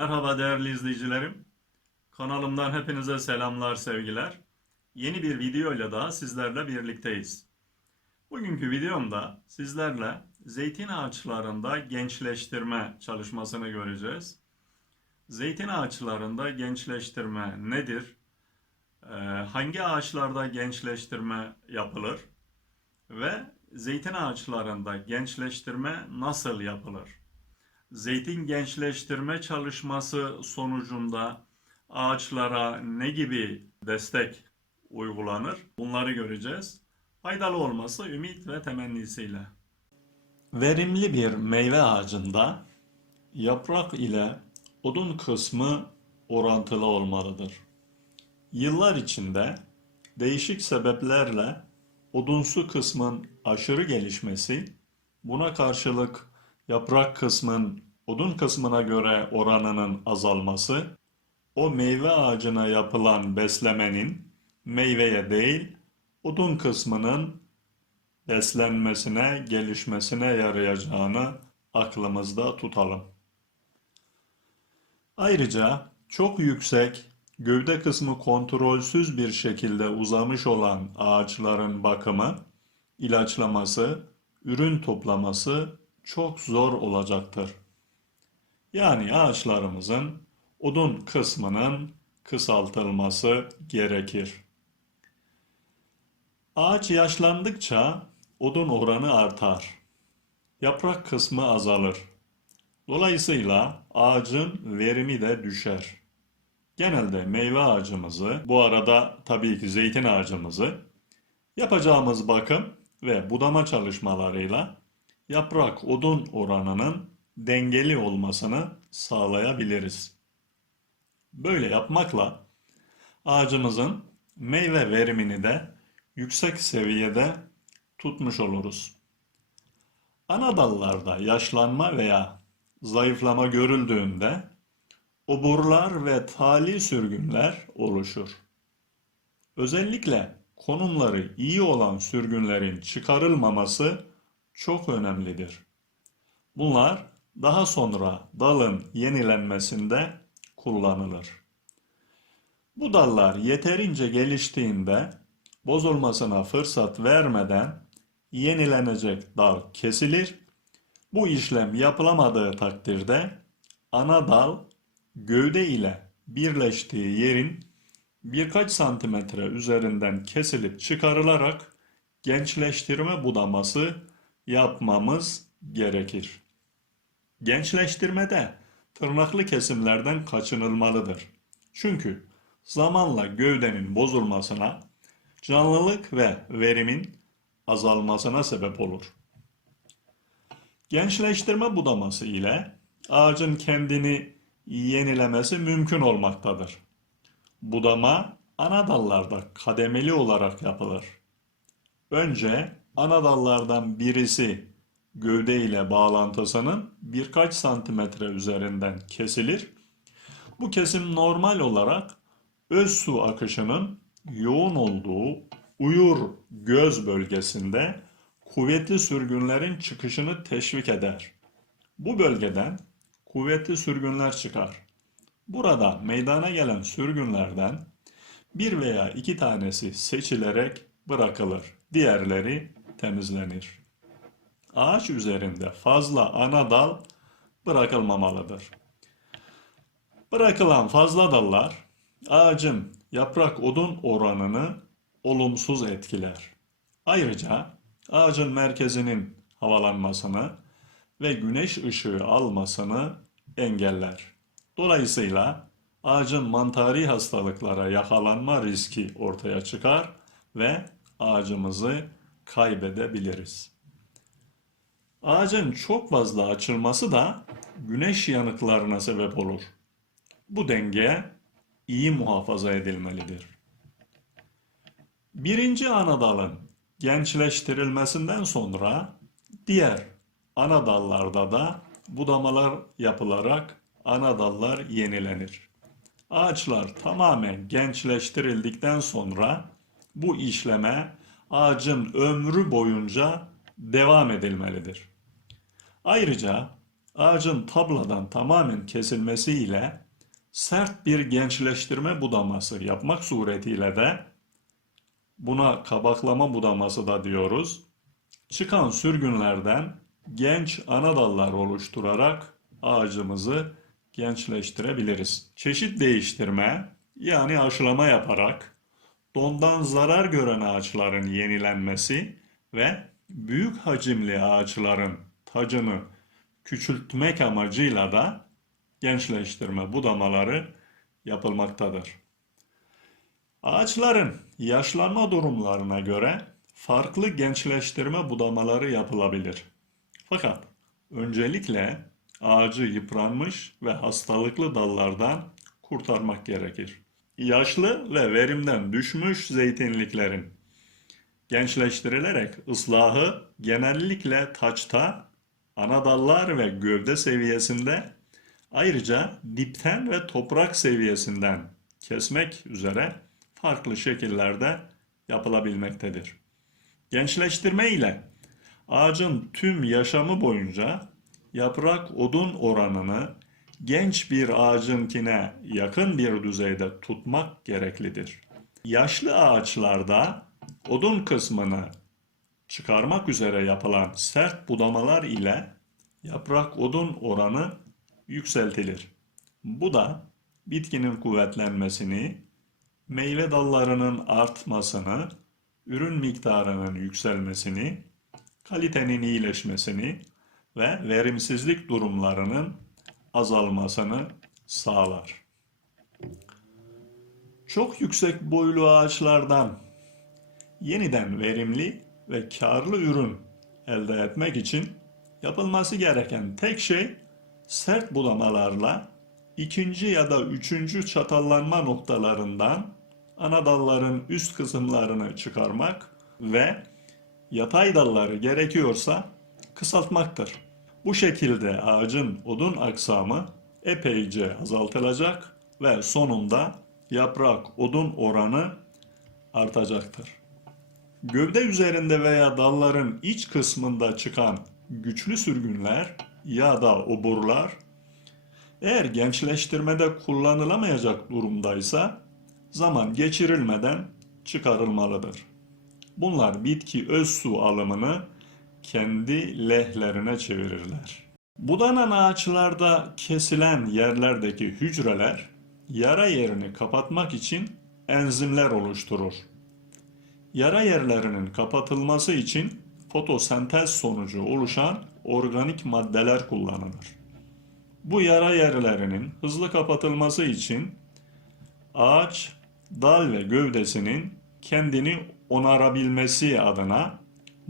Merhaba değerli izleyicilerim. Kanalımdan hepinize selamlar, sevgiler. Yeni bir video ile daha sizlerle birlikteyiz. Bugünkü videomda sizlerle zeytin ağaçlarında gençleştirme çalışmasını göreceğiz. Zeytin ağaçlarında gençleştirme nedir? Ee, hangi ağaçlarda gençleştirme yapılır? Ve zeytin ağaçlarında gençleştirme nasıl yapılır? Zeytin gençleştirme çalışması sonucunda ağaçlara ne gibi destek uygulanır? Bunları göreceğiz. Faydalı olması ümit ve temennisiyle. Verimli bir meyve ağacında yaprak ile odun kısmı orantılı olmalıdır. Yıllar içinde değişik sebeplerle odunsu kısmın aşırı gelişmesi, buna karşılık yaprak kısmın odun kısmına göre oranının azalması, o meyve ağacına yapılan beslemenin meyveye değil, odun kısmının beslenmesine, gelişmesine yarayacağını aklımızda tutalım. Ayrıca çok yüksek, gövde kısmı kontrolsüz bir şekilde uzamış olan ağaçların bakımı, ilaçlaması, ürün toplaması çok zor olacaktır. Yani ağaçlarımızın odun kısmının kısaltılması gerekir. Ağaç yaşlandıkça odun oranı artar. Yaprak kısmı azalır. Dolayısıyla ağacın verimi de düşer. Genelde meyve ağacımızı, bu arada tabii ki zeytin ağacımızı yapacağımız bakım ve budama çalışmalarıyla yaprak odun oranının dengeli olmasını sağlayabiliriz. Böyle yapmakla ağacımızın meyve verimini de yüksek seviyede tutmuş oluruz. Ana dallarda yaşlanma veya zayıflama görüldüğünde oburlar ve tali sürgünler oluşur. Özellikle konumları iyi olan sürgünlerin çıkarılmaması çok önemlidir. Bunlar daha sonra dalın yenilenmesinde kullanılır. Bu dallar yeterince geliştiğinde bozulmasına fırsat vermeden yenilenecek dal kesilir. Bu işlem yapılamadığı takdirde ana dal gövde ile birleştiği yerin birkaç santimetre üzerinden kesilip çıkarılarak gençleştirme budaması yapmamız gerekir. Gençleştirmede tırnaklı kesimlerden kaçınılmalıdır. Çünkü zamanla gövdenin bozulmasına, canlılık ve verimin azalmasına sebep olur. Gençleştirme budaması ile ağacın kendini yenilemesi mümkün olmaktadır. Budama ana dallarda kademeli olarak yapılır. Önce ana dallardan birisi gövde ile bağlantısının birkaç santimetre üzerinden kesilir. Bu kesim normal olarak öz su akışının yoğun olduğu uyur göz bölgesinde kuvvetli sürgünlerin çıkışını teşvik eder. Bu bölgeden kuvvetli sürgünler çıkar. Burada meydana gelen sürgünlerden bir veya iki tanesi seçilerek bırakılır. Diğerleri temizlenir. Ağaç üzerinde fazla ana dal bırakılmamalıdır. Bırakılan fazla dallar ağacın yaprak odun oranını olumsuz etkiler. Ayrıca ağacın merkezinin havalanmasını ve güneş ışığı almasını engeller. Dolayısıyla ağacın mantari hastalıklara yakalanma riski ortaya çıkar ve ağacımızı kaybedebiliriz. Ağacın çok fazla açılması da güneş yanıklarına sebep olur. Bu denge iyi muhafaza edilmelidir. Birinci ana dalın gençleştirilmesinden sonra diğer ana dallarda da budamalar yapılarak ana dallar yenilenir. Ağaçlar tamamen gençleştirildikten sonra bu işleme ağacın ömrü boyunca devam edilmelidir. Ayrıca ağacın tabladan tamamen kesilmesi ile sert bir gençleştirme budaması yapmak suretiyle de buna kabaklama budaması da diyoruz. Çıkan sürgünlerden genç ana dallar oluşturarak ağacımızı gençleştirebiliriz. Çeşit değiştirme yani aşılama yaparak dondan zarar gören ağaçların yenilenmesi ve büyük hacimli ağaçların tacını küçültmek amacıyla da gençleştirme budamaları yapılmaktadır. Ağaçların yaşlanma durumlarına göre farklı gençleştirme budamaları yapılabilir. Fakat öncelikle ağacı yıpranmış ve hastalıklı dallardan kurtarmak gerekir. Yaşlı ve verimden düşmüş zeytinliklerin gençleştirilerek ıslahı genellikle taçta, ana dallar ve gövde seviyesinde ayrıca dipten ve toprak seviyesinden kesmek üzere farklı şekillerde yapılabilmektedir. Gençleştirme ile ağacın tüm yaşamı boyunca yaprak odun oranını genç bir ağacınkine yakın bir düzeyde tutmak gereklidir. Yaşlı ağaçlarda odun kısmını çıkarmak üzere yapılan sert budamalar ile yaprak odun oranı yükseltilir. Bu da bitkinin kuvvetlenmesini, meyve dallarının artmasını, ürün miktarının yükselmesini, kalitenin iyileşmesini ve verimsizlik durumlarının azalmasını sağlar. Çok yüksek boylu ağaçlardan yeniden verimli ve karlı ürün elde etmek için yapılması gereken tek şey sert budamalarla ikinci ya da üçüncü çatallanma noktalarından ana dalların üst kısımlarını çıkarmak ve yatay dalları gerekiyorsa kısaltmaktır. Bu şekilde ağacın odun aksamı epeyce azaltılacak ve sonunda yaprak odun oranı artacaktır. Gövde üzerinde veya dalların iç kısmında çıkan güçlü sürgünler ya da oburlar eğer gençleştirmede kullanılamayacak durumdaysa zaman geçirilmeden çıkarılmalıdır. Bunlar bitki öz su alımını kendi lehlerine çevirirler. Budanan ağaçlarda kesilen yerlerdeki hücreler yara yerini kapatmak için enzimler oluşturur. Yara yerlerinin kapatılması için fotosentez sonucu oluşan organik maddeler kullanılır. Bu yara yerlerinin hızlı kapatılması için ağaç, dal ve gövdesinin kendini onarabilmesi adına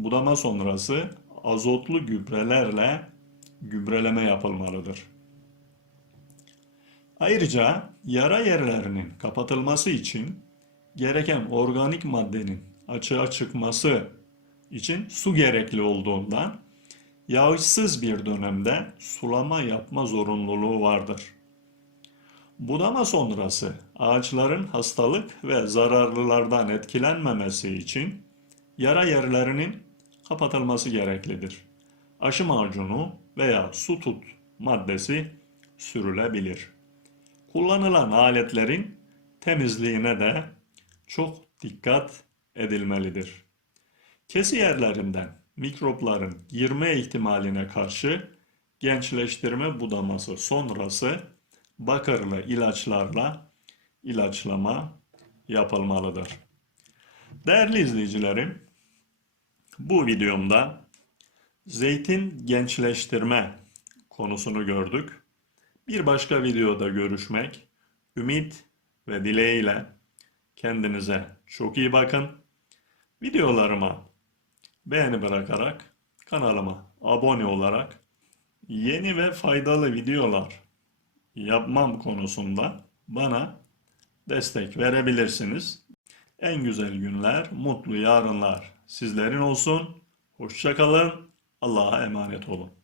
budama sonrası azotlu gübrelerle gübreleme yapılmalıdır. Ayrıca yara yerlerinin kapatılması için gereken organik maddenin açığa çıkması için su gerekli olduğundan yağışsız bir dönemde sulama yapma zorunluluğu vardır. Budama sonrası ağaçların hastalık ve zararlılardan etkilenmemesi için yara yerlerinin kapatılması gereklidir. Aşı macunu veya su tut maddesi sürülebilir. Kullanılan aletlerin temizliğine de çok dikkat edilmelidir. Kesi yerlerinden mikropların girme ihtimaline karşı gençleştirme budaması sonrası bakırlı ilaçlarla ilaçlama yapılmalıdır. Değerli izleyicilerim, bu videomda zeytin gençleştirme konusunu gördük. Bir başka videoda görüşmek ümit ve dileğiyle kendinize çok iyi bakın. Videolarıma beğeni bırakarak kanalıma abone olarak yeni ve faydalı videolar yapmam konusunda bana destek verebilirsiniz. En güzel günler, mutlu yarınlar sizlerin olsun. Hoşçakalın. Allah'a emanet olun.